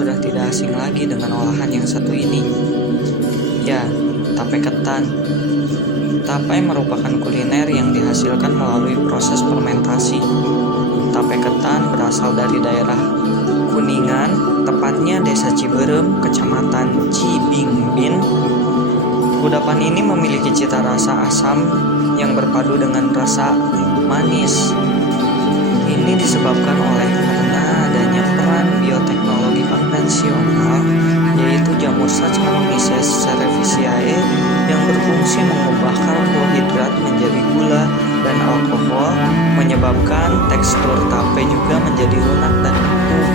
sudah tidak asing lagi dengan olahan yang satu ini. Ya, tape ketan. Tape merupakan kuliner yang dihasilkan melalui proses fermentasi. Tape ketan berasal dari daerah Kuningan, tepatnya Desa Ciberem, Kecamatan Cibingbin. Kudapan ini memiliki cita rasa asam yang berpadu dengan rasa manis. Ini disebabkan karena adanya peran bioteknologi konvensional, yaitu jamur Saccharomyces cerevisiae yang berfungsi mengubah karbohidrat menjadi gula dan alkohol, menyebabkan tekstur tape juga menjadi lunak dan empuk.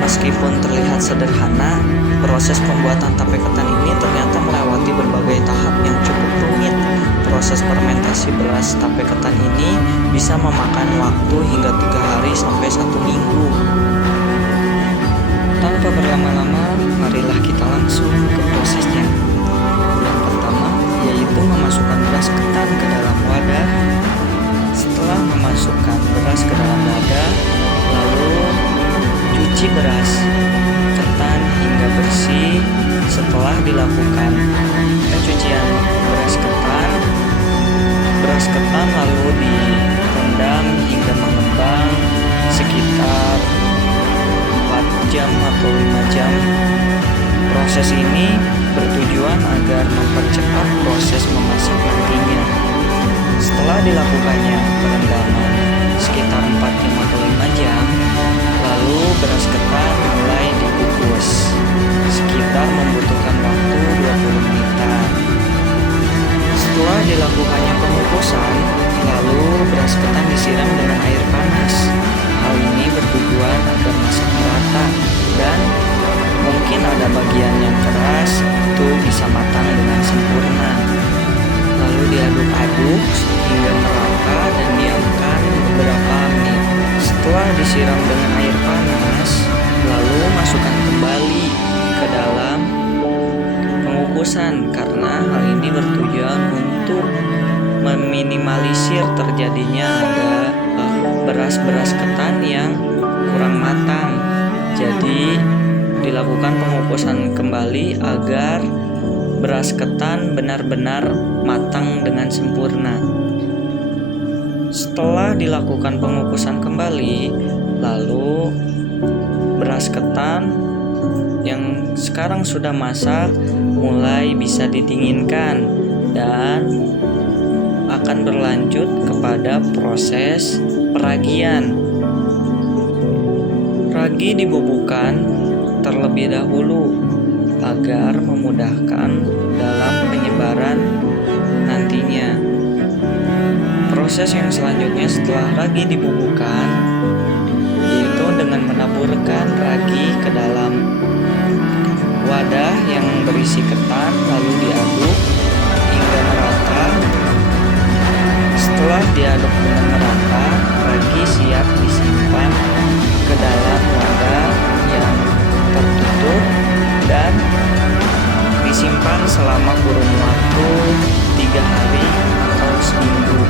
Meskipun terlihat sederhana, proses pembuatan tape ketan ini ternyata melewati berbagai tahap yang cukup rumit. Proses fermentasi beras tape ketan ini bisa memakan waktu hingga 3 hari sampai 1 minggu. Tanpa berlama-lama, marilah kita langsung ke prosesnya. Yang pertama, yaitu memasukkan beras ketan ke dalam wadah. Setelah memasukkan beras ke dalam wadah, lalu cuci beras ketan hingga bersih. Setelah dilakukan pencucian beras ketan lalu direndam hingga mengembang sekitar 4 jam atau 5 jam. Proses ini bertujuan agar mempercepat proses memasak nantinya. Setelah dilakukannya perendaman sekitar 4 jam atau 5 jam, lalu beras ketan mulai dikukus. Sekitar membutuhkan waktu 20 menitan. Setelah dilakukannya pengukusan, lalu beras ketan disiram dengan air panas. Hal ini bertujuan agar masak merata dan mungkin ada bagian yang keras itu bisa matang dengan sempurna. Lalu diaduk-aduk hingga merata dan diamkan beberapa menit. Setelah disiram dengan air panas, lalu masukkan kembali ke dalam pengukusan karena hal ini bertujuan untuk meminimalisir terjadinya ada beras-beras ketan yang kurang matang. Jadi dilakukan pengukusan kembali agar beras ketan benar-benar matang dengan sempurna. Setelah dilakukan pengukusan kembali, lalu beras ketan yang sekarang sudah masak mulai bisa didinginkan dan akan berlanjut kepada proses peragian. Ragi dibubukkan terlebih dahulu agar memudahkan dalam penyebaran nantinya. Proses yang selanjutnya setelah ragi dibubukkan yaitu dengan menaburkan ragi ke dalam wadah yang berisi ketan lalu diaduk hingga merata. Setelah diaduk dengan merata, ragi siap disimpan ke dalam wadah yang tertutup dan disimpan selama kurun waktu 3 hari atau seminggu.